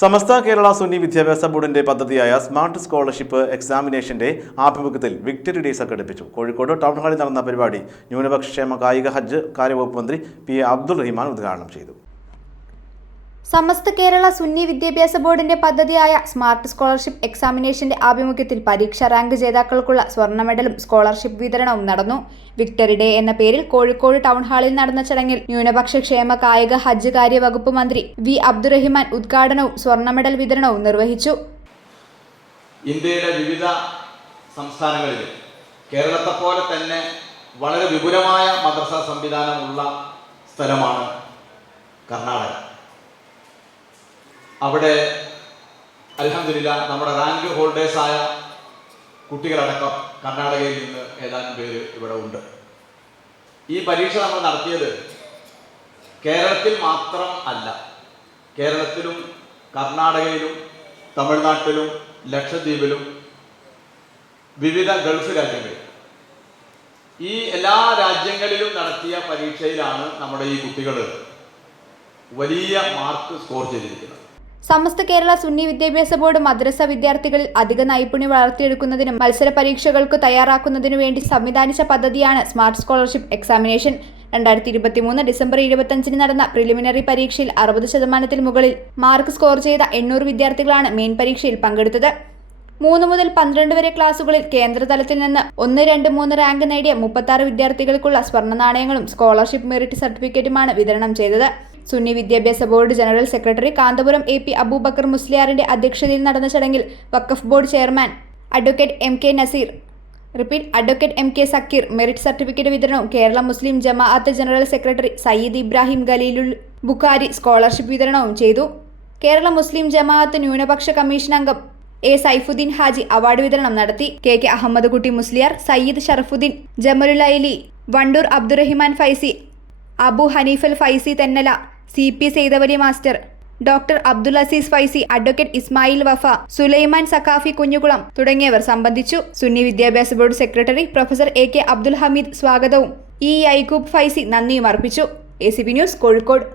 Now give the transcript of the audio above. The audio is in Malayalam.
സമസ്ത കേരള സുന്നി വിദ്യാഭ്യാസ ബോർഡിന്റെ പദ്ധതിയായ സ്മാർട്ട് സ്കോളർഷിപ്പ് എക്സാമിനേഷന്റെ ആഭിമുഖ്യത്തിൽ വിക്ടറി ഡേ സംഘടിപ്പിച്ചു. കോഴിക്കോട് ടൗൺ ഹാളിൽ നടന്ന പരിപാടി ന്യൂനപക്ഷ കായിക ഹജ്ജ് കാര്യവകുപ്പ് മന്ത്രി പി അബ്ദുൾ റഹ്മാൻ ഉദ്ഘാടനം ചെയ്തു. സമസ്ത കേരള സുന്നി വിദ്യാഭ്യാസ ബോർഡിന്റെ പദ്ധതിയായ സ്മാർട്ട് സ്കോളർഷിപ്പ് എക്സാമിനേഷന്റെ ആഭിമുഖ്യത്തിൽ പരീക്ഷാ റാങ്ക് ജേതാക്കൾക്കുള്ള സ്വർണ്ണ മെഡലും സ്കോളർഷിപ്പ് വിതരണവും നടന്നു. വിക്ടറി ഡേ എന്ന പേരിൽ കോഴിക്കോട് ടൗൺ ഹാളിൽ നടന്ന ചടങ്ങിൽ ന്യൂനപക്ഷ കായിക ഹജ്ജ് കാര്യവകുപ്പ് മന്ത്രി വി അബ്ദുറഹിമാൻ ഉദ്ഘാടനവും സ്വർണ്ണ മെഡൽ വിതരണവും നിർവഹിച്ചു. ഇന്ത്യയിലെ വിവിധ സംസ്ഥാനങ്ങളിൽ കേരളത്തെ പോലെ തന്നെ വളരെ വിപുലമായ മദ്രസ സംവിധാനമുള്ള സ്ഥലമാണ് കർണാടക. അവിടെ അൽഹംദുലില്ലാഹ് നമ്മുടെ റാങ്ക് ഹോൾഡേഴ്സായ കുട്ടികളടക്കം കർണാടകയിൽ നിന്ന് ഏതാനും പേര് ഇവിടെ ഉണ്ട്. ഈ പരീക്ഷ നമ്മൾ നടത്തിയത് കേരളത്തിൽ മാത്രം അല്ല, കേരളത്തിലും കർണാടകയിലും തമിഴ്നാട്ടിലും ലക്ഷദ്വീപിലും വിവിധ ഗൾഫ് രാജ്യങ്ങളിൽ ഈ എല്ലാ രാജ്യങ്ങളിലും നടത്തിയ പരീക്ഷയിലാണ് നമ്മുടെ ഈ കുട്ടികൾ വലിയ മാർക്ക് സ്കോർ ചെയ്തിരിക്കുന്നത്. സമസ്ത കേരള സുന്നി വിദ്യാഭ്യാസ ബോർഡ് മദ്രസ വിദ്യാർത്ഥികളിൽ അധിക നൈപുണ്യം വളർത്തിയെടുക്കുന്നതിനും മത്സര പരീക്ഷകൾക്ക് തയ്യാറാക്കുന്നതിനു വേണ്ടി സംവിധാനിച്ച പദ്ധതിയാണ് സ്മാർട്ട് സ്കോളർഷിപ്പ് എക്സാമിനേഷൻ. 2023 ഡിസംബർ 25 നടന്ന പ്രിലിമിനറി പരീക്ഷയിൽ 60% മുകളിൽ മാർക്ക് സ്കോർ ചെയ്ത 800 വിദ്യാർത്ഥികളാണ് മെയിൻ പരീക്ഷയിൽ പങ്കെടുത്തത്. 3 മുതൽ 12 വരെ ക്ലാസുകളിൽ കേന്ദ്രതലത്തിൽ നിന്ന് 1, 2, 3 റാങ്ക് നേടിയ 36 വിദ്യാർത്ഥികൾക്കുള്ള സ്വർണ്ണ നാണയങ്ങളും സ്കോളർഷിപ്പ് മെറിറ്റ് സർട്ടിഫിക്കറ്റുമാണ് വിതരണം ചെയ്തത്. Sunni Vidyabhyasa board general secretary Kanthapuram AP Abubakar മുസ്ലിയാറിന്റെ അധ്യക്ഷതയിൽ നടന്ന ചടങ്ങിൽ Waqf board chairman advocate MK Sakeer merit certificate വിതരണവും Kerala Muslim Jamaat general secretary Sayyid Ibrahim Khaleelul Bukhari scholarship വിതരണവും ചെയ്തു. കേരള മുസ്ലിം ജമാഅത്ത് ന്യൂനപക്ഷ കമ്മീഷൻ അംഗം A സൈഫുദ്ദീൻ ഹാജി അവാർഡ് വിതരണം നടത്തി. KK Ahmed Kutty Musliyar, Sayyid Sharafuddin Jamalullaili, Wandoor Abdurahiman Faizy, Abu Haneefal Faizy Thennala, CP Seithavali master, doctor Abdul Aziz Faizy, advocate Ismail Wafa, Sulaiman Saqafi Kunjukulam തുടങ്ങിയവർ സംബന്ധിച്ചു. Sunni Vidyabhyasa board secretary professor AK Abdul Hameed സ്വാഗതവും E യൈക്കൂബ് ഫൈസി നന്ദിയും അർപ്പിച്ചു. ACP news Kozhikode.